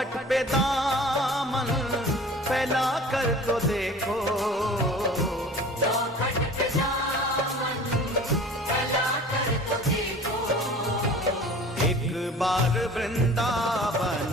चौखट पे दामन फैला कर तो देखो, चौखट पे दामन फैला कर तो देखो। एक बार वृंदावन